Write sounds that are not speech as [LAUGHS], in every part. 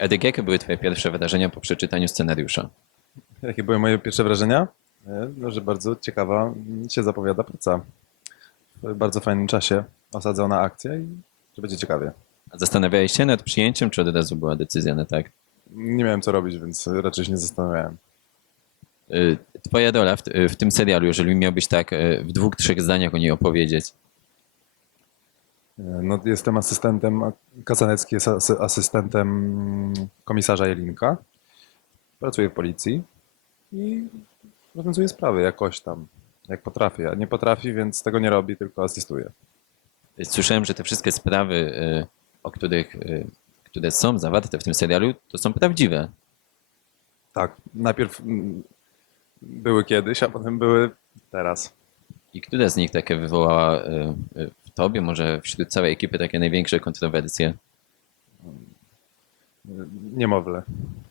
Edek, jakie były twoje pierwsze wrażenia po przeczytaniu scenariusza? Jakie były moje pierwsze wrażenia? E, No, że bardzo ciekawa się zapowiada praca. W bardzo fajnym czasie osadzał na akcję i że będzie ciekawie. A Zastanawiałeś się nad przyjęciem, czy od razu była decyzja na tak? Nie miałem co robić, więc raczej się nie zastanawiałem. Y, Twoja rola w, w tym serialu, jeżeli miałbyś tak y, w dwóch, trzech zdaniach o niej opowiedzieć, E, No, jestem asystentem, Kasanecki jest asy- asystentem mm, komisarza Jelinka. Pracuję w policji i rozwiązuję sprawy jakoś tam, jak potrafię. A nie potrafi, więc tego nie robi, tylko asystuje. Słyszałem, że te wszystkie sprawy, y, o których, y, które są zawarte w tym serialu, to są prawdziwe. Tak, najpierw mm, były kiedyś, a potem były teraz. I która z nich takie wywołała w tobie, może wśród całej ekipy, takie największe kontrowersje? Niemowlę.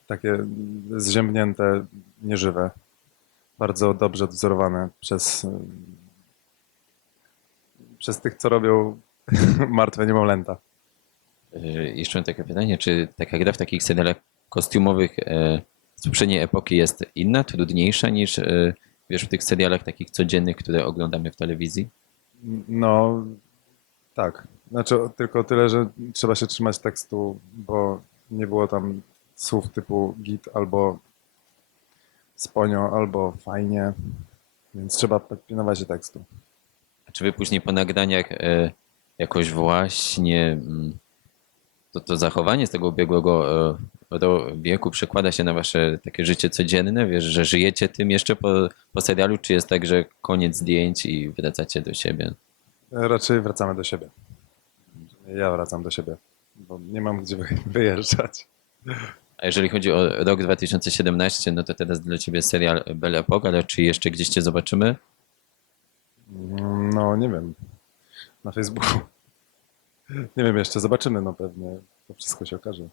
Takie zziębnięte, nieżywe. Bardzo dobrze dozorowane przez, przez tych, co robią [LAUGHS] martwe niemowlęta. Y, Jeszcze mam takie pytanie, czy taka gra w takich serialach kostiumowych y, z poprzedniej epoki jest inna, trudniejsza niż y, wiesz, w tych serialach takich codziennych, które oglądamy w telewizji? No, tak. Znaczy tylko tyle, że trzeba się trzymać tekstu, bo nie było tam słów typu git albo sponio, albo fajnie, więc trzeba pilnować się tekstu. A czy wy później po nagraniach e, jakoś właśnie mm, to, to zachowanie z tego ubiegłego do wieku przekłada się na wasze takie życie codzienne? Wiesz, że żyjecie tym jeszcze po, po serialu, czy jest tak, że koniec zdjęć i wracacie do siebie? Raczej wracamy do siebie. Ja wracam do siebie, bo nie mam gdzie wy- wyjeżdżać. A jeżeli chodzi o rok 2017, no to teraz dla ciebie serial Belle Epoque, ale czy jeszcze gdzieś cię zobaczymy? No, nie wiem. Na Facebooku. Nie wiem jeszcze, zobaczymy, no pewnie. To wszystko się okaże.